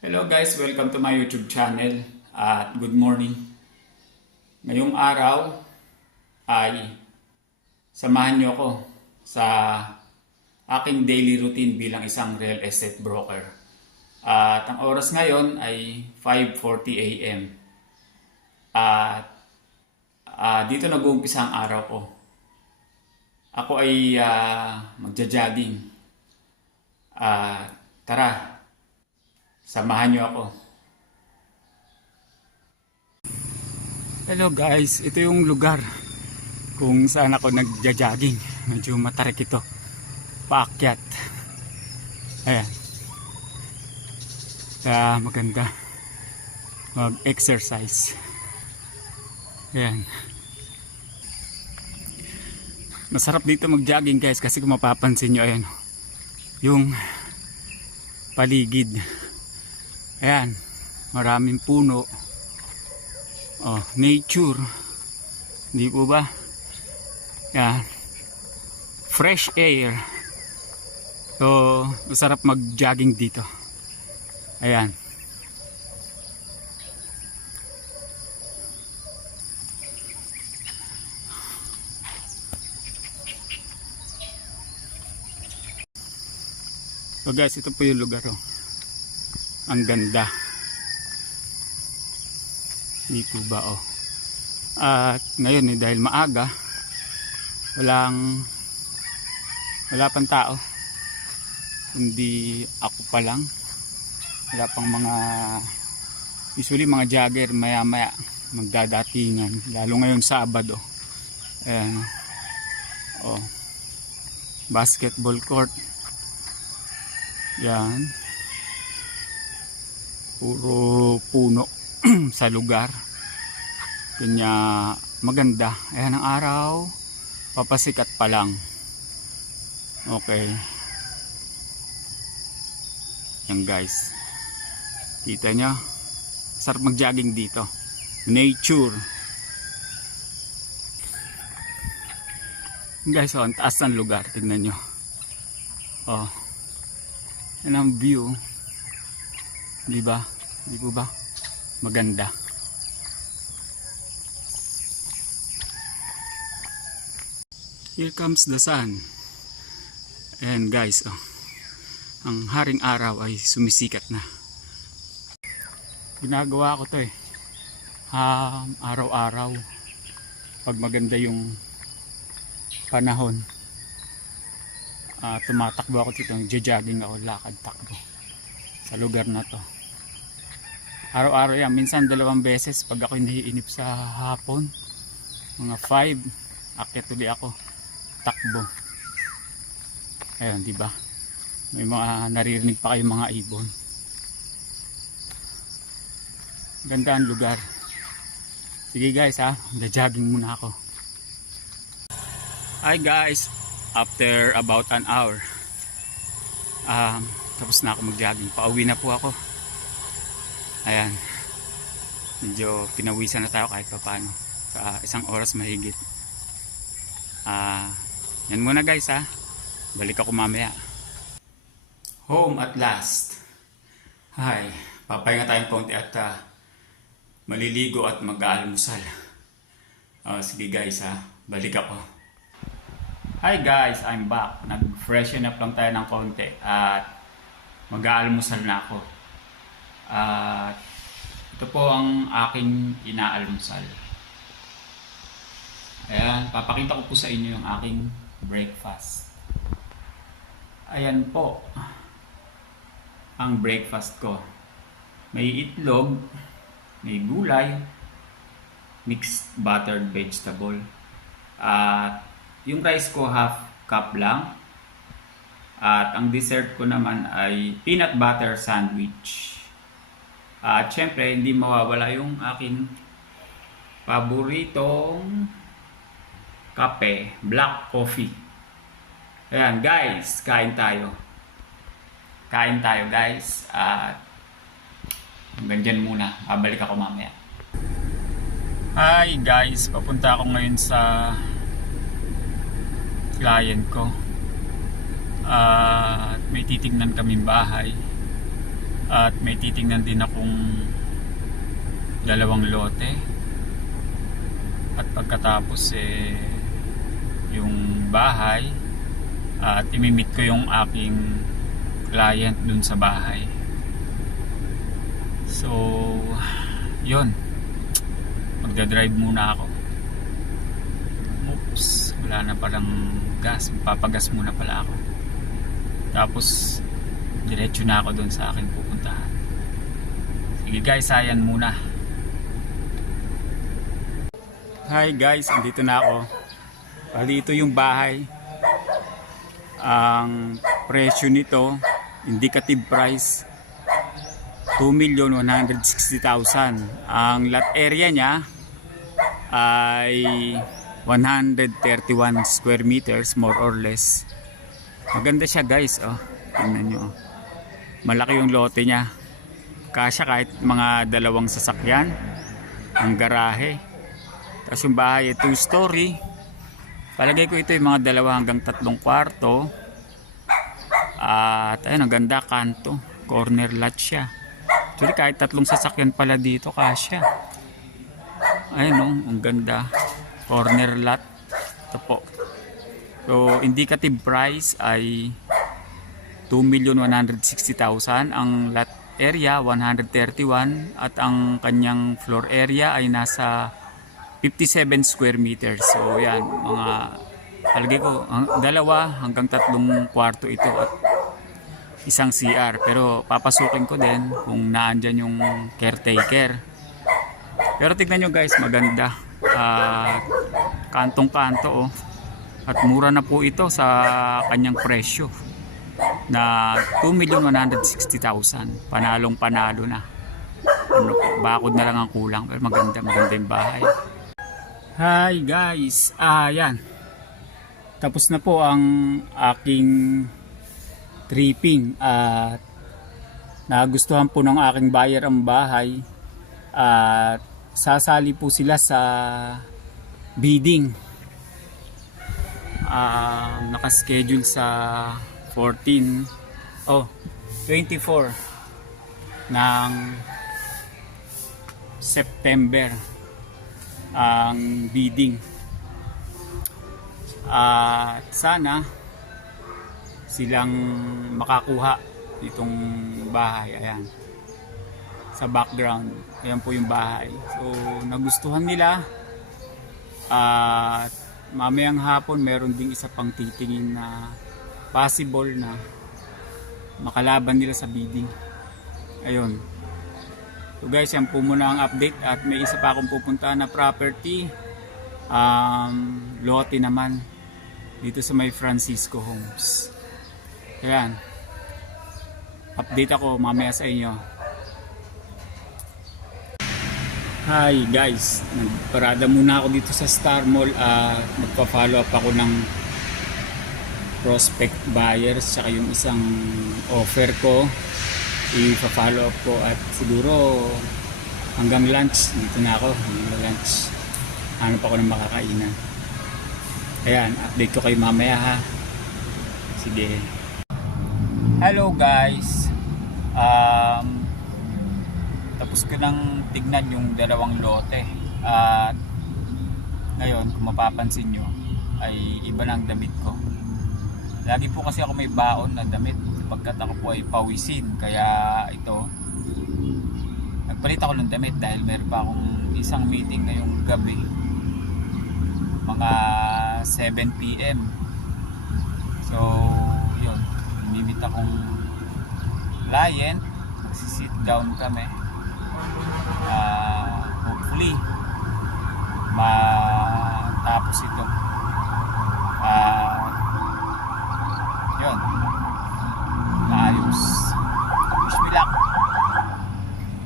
Hello guys, welcome to my YouTube channel at good morning. Ngayong araw ay samahan niyo ako sa aking daily routine bilang isang real estate broker. At ang oras ngayon ay 5:40 AM. At dito nag-uumpisa ang araw ko. Ako ay magja-jogging. Tara, samahan niyo ako. Hello guys, ito yung lugar kung saan ako nagja-jogging. Medyo matarik ito. Paakyat. Ayan. Kaya maganda mag-exercise. Ayan. Masarap dito mag-jogging guys kasi kung mapapansin nyo, ayan, yung paligid. Ayan, maraming puno. Oh, nature. Hindi po ba? Ayan. Fresh air. So, masarap mag-jogging dito. Ayan. So guys, ito po yung lugar. Oh. Ang ganda. Dito ba oh. At ngayon dahil maaga, wala pang tao. Hindi ako pa lang. Wala pang usually mga jogger maya maya magdadatingan. Lalo ngayon Sabado. Ayan. Oh. Basketball court. Yan. Puro puno sa lugar. Kanya maganda. Ayan ang araw. Papasikat pa lang. Okay. Yan guys. Kita nyo. Sarap mag-jogging dito. Nature. Guys, oh, ang taas ng lugar. Tignan nyo. Oh. Yan ang view. Diba? Di po ba? Maganda. Here comes the sun. And guys, oh, ang haring araw ay sumisikat na. Ginagawa ko to araw-araw. Pag maganda yung panahon, tumatakbo ako dito. Jogging ako, lakad-takbo sa lugar na to. Araw-araw yan, minsan 2 beses pag ako nahiinip sa hapon. Mga 5, akyat ulit ako, takbo. Ayun, diba? May mga naririnig pa kayo mga ibon. Ganda ang lugar. Sige guys jogging muna ako. Hi guys, after about an hour, tapos na ako mag-jogging. Pauwi na po ako. Ayan, medyo pinawisan na tayo kahit pa paano sa 1 oras mahigit. Yan muna guys balik ako mamaya. Home at last. Hi, papahinga tayong konti at maliligo at mag-aalmusal. Sige guys balik ako. Hi guys, I'm back. Nag-freshen up lang tayo ng konti at mag-aalmusal na ako. Ito po ang aking inaalmusal. Ayan, papakita ko po sa inyo yung aking breakfast. Ayan po ang breakfast ko. May itlog, may gulay, mixed buttered vegetable. At yung rice ko half cup lang. At ang dessert ko naman ay peanut butter sandwich. At syempre hindi mawawala yung aking paboritong kape, black coffee. Ayan guys, kain tayo. Kain tayo guys. At hanggang dyan muna, babalik ako mamaya. Hi guys, papunta ako ngayon sa client ko. May titignan kaming bahay. At may titingnan din akong dalawang lote. At pagkatapos yung bahay, at imimit ko yung aking client dun sa bahay. So yun, magdadrive muna ako. Oops, wala na palang gas, papagas muna pala ako. Tapos diretso na ako dun sa aking pupuntahan. Sige guys, ayan muna. Hi guys, andito na ako. Bali ito yung bahay. Ang presyo nito, indicative price, 2,160,000. Ang lot area niya ay 131 square meters more or less. Maganda siya guys, oh. Tingnan nyo. Malaki yung lote niya. Kasya kahit mga dalawang sasakyan. Ang garahe. Tapos yung bahay ay 2-story. Palagay ko ito yung mga 2 hanggang 3 kwarto. At ayun, ang ganda, kanto. Corner lot siya. Actually kahit 3 sasakyan pala dito, kasya. Ayun, oh, ang ganda. Corner lot. Ito po. So indicative price ay 2,160,000. Ang lot area 131 at ang kanyang floor area ay nasa 57 square meters. So yan, mga palagay ko 2 hanggang 3 kwarto ito at isang CR. Pero papasukin ko din kung naandyan yung caretaker. Pero tignan nyo guys, maganda. Kantong-kanto, oh. At mura na po ito sa kanyang presyo na 2,160,000. Panalong panalo na. Ano po, bakod na lang ang kulang, pero maganda yung bahay. Hi guys, yan. Tapos na po ang aking tripping at nagustuhan po ng aking buyer ang bahay at sasali po sila sa bidding. Nakaschedule sa 24 ng September ang bidding. At sana silang makakuha itong bahay. Ayan, sa background, ayan po yung bahay. So nagustuhan nila. At mamayang hapon meron ding isa pang titingin na possible na makalaban nila sa bidding. Ayun. So guys, yan po muna ang update at may isa pa akong pupuntahan na property. Lote naman dito sa may Francisco Homes. Ayan. Update ako mamaya sa inyo. Hi guys, nagparada muna ako dito sa Star Mall. Magpa-follow up ako ng prospect buyers saka yung isang offer ko i-follow up ko at siguro hanggang lunch dito na ako. Hanggang lunch ano pa ako ng makakainan. Ayan, update ko kayo mamaya ha. Sige. Hello guys, tapos ko nang tignan yung 2 lote at ngayon kung mapapansin nyo ay iba na ang damit ko. Lagi po kasi ako may baon na damit pagkat ako po ay pawisin, kaya ito nagpalit ako ng damit dahil meron pa akong isang meeting ngayong gabi mga 7 PM. So yun, nimit akong client, magsisit down kami. Hopefully matapos ito. Yun, maayos. Wish me luck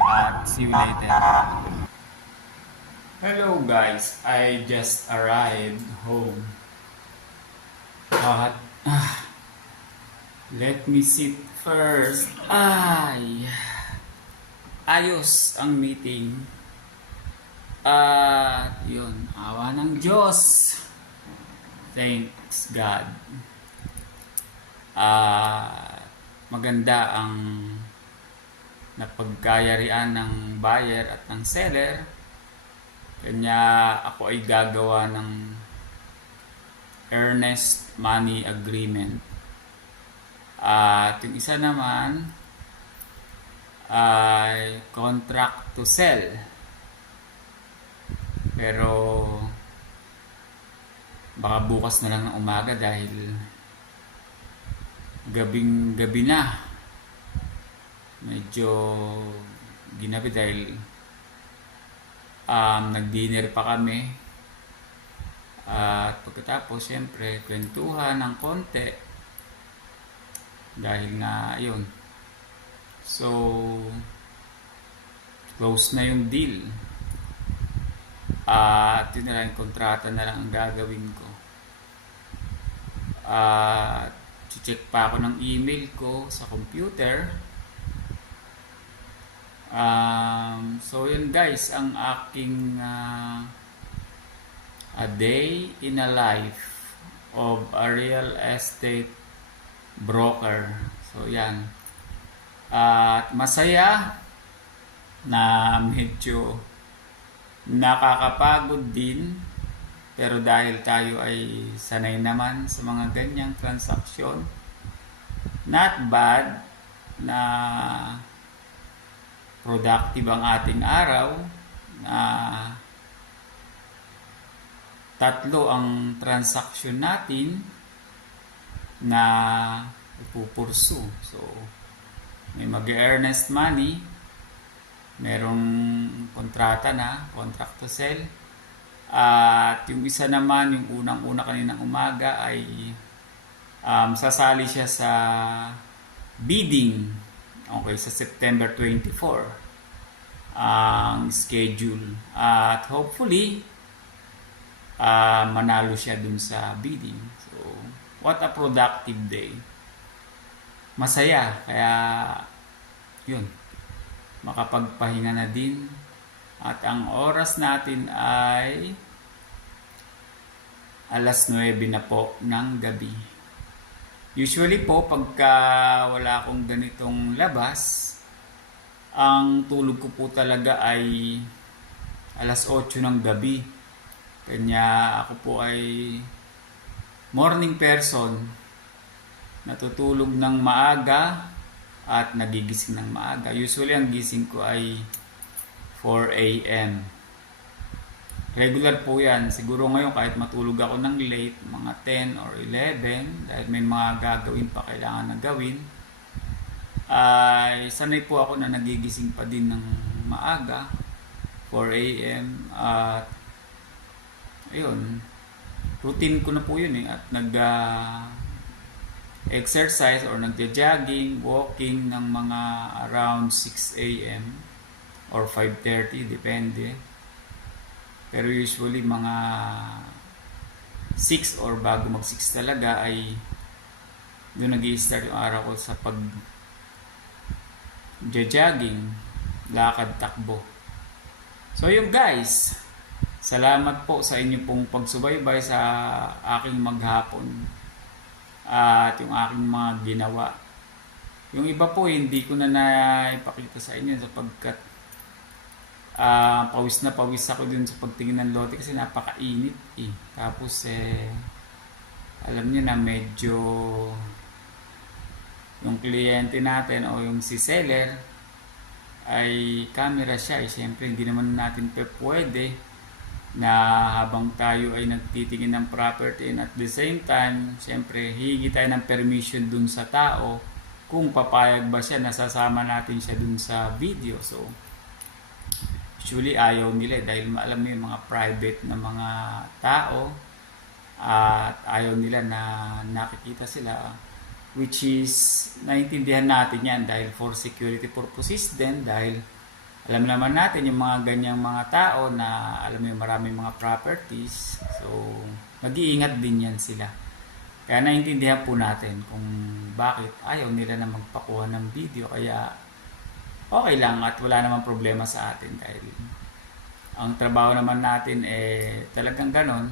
at see you later. Hello guys, I just arrived home at let me sit first. Ayos ang meeting at yun, awa ng Diyos, thanks God. Maganda ang na pagkayarian ng buyer at ng seller. Kanya ako ay gagawa ng earnest money agreement. At yung isa naman ay contract to sell. Pero baka bukas na lang ng umaga dahil gabi na. Medyo ginabi dahil nag-dinner pa kami. At pagkatapos, syempre, kwentuhan ng konti. Dahil nga, yun. So, close na yung deal. At yun na lang, kontrata na lang ang gagawin ko. Check pa ako ng email ko sa computer. So yun guys, ang aking a day in a life of a real estate broker. So yan. At masaya na medyo nakakapagod din, pero dahil tayo ay sanay naman sa mga ganyang transaksyon, not bad na productive ang ating araw, na tatlo ang transaksyon natin na ipupursu. So, may mag-earnest money, merong kontrata na, contract to sell, at yung isa naman, yung unang-una kaninang umaga ay sasali siya sa bidding. Okay, sa September 24 ang schedule. At hopefully, manalo siya dun sa bidding. So, what a productive day. Masaya. Kaya, yun. Makapagpahinga na din. At ang oras natin ay alas 9 na po ng gabi. Usually po, pagka wala akong ganitong labas, ang tulog ko po talaga ay alas 8 ng gabi. Kanya ako po ay morning person, natutulog ng maaga at nagigising ng maaga. Usually ang gising ko ay 4 a.m. Regular po yan. Siguro ngayon kahit matulog ako ng late, mga 10 or 11, dahil may mga gagawin pa kailangan na gawin, ay sanay po ako na nagigising pa din ng maaga, 4 a.m. At ayun, routine ko na po yun at exercise or nagja-jogging, walking ng mga around 6 a.m. or 5:30, depende. Pero usually mga 6 or bago mag 6 talaga ay doon nag-i-start yung araw ko sa jogging, lakad, takbo. So yun guys, salamat po sa inyo pong pagsubaybay sa aking maghapon at yung aking mga ginawa. Yung iba po hindi ko na naipakita sa inyo sapagkat pawis na pawis ako dun sa pagtingin ng lote kasi napakainit eh. Tapos alam niyo na medyo yung kliyente natin o yung si seller ay camera siya eh. Siyempre hindi naman natin pwede na habang tayo ay nagtitingin ng property and at the same time siyempre hihingi tayo ng permission dun sa tao kung papayag ba siya na sasama natin siya dun sa video. So usually ayaw nila dahil alam mo yung mga private na mga tao at ayaw nila na nakikita sila, which is naiintindihan natin yan dahil for security purposes din, dahil alam naman natin yung mga ganyang mga tao na alam mo yung maraming mga properties, so mag-iingat din yan sila. Kaya naiintindihan po natin kung bakit ayaw nila na magpakuha ng video, kaya okay lang at wala namang problema sa atin dahil ang trabaho naman natin talagang ganon,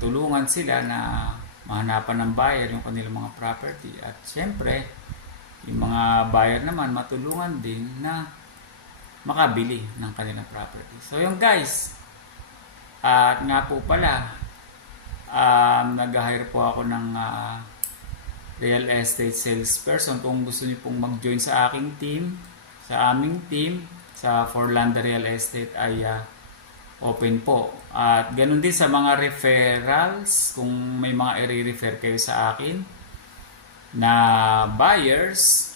tulungan sila na mahanapan ng buyer yung kanilang mga property at syempre yung mga buyer naman matulungan din na makabili ng kanilang property. So yung guys, at nga po pala, nag-hire po ako ng real estate salesperson. Kung gusto niyo pong mag-join sa aking team, sa aming team, sa Forlanda Real Estate ay open po. At ganun din sa mga referrals, kung may mga i-refer kayo sa akin na buyers,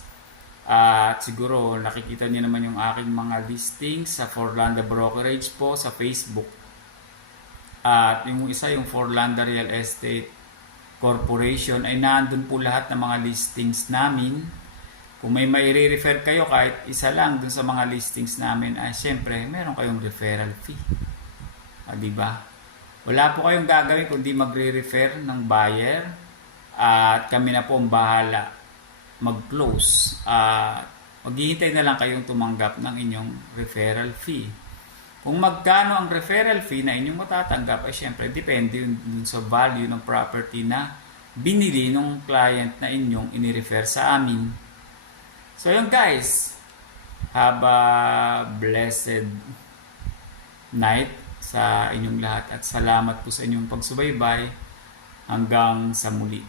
at siguro nakikita niyo naman yung aking mga listings sa Forlanda Brokerage po sa Facebook. At yung isa, yung Forlanda Real Estate Corporation, ay nandun po lahat ng mga listings namin. Kung may mai-refer kayo kahit isa lang dun sa mga listings namin, ay syempre meron kayong referral fee. Diba? Wala po kayong gagawin kundi magre-refer ng buyer at kami na po ang bahala mag-close. Maghihintay na lang kayong tumanggap ng inyong referral fee. Kung magkano ang referral fee na inyong matatanggap ay syempre depende dun sa value ng property na binili ng client na inyong inirefer sa amin. So yun guys, have a blessed night sa inyong lahat at salamat po sa inyong pagsubaybay hanggang sa muli.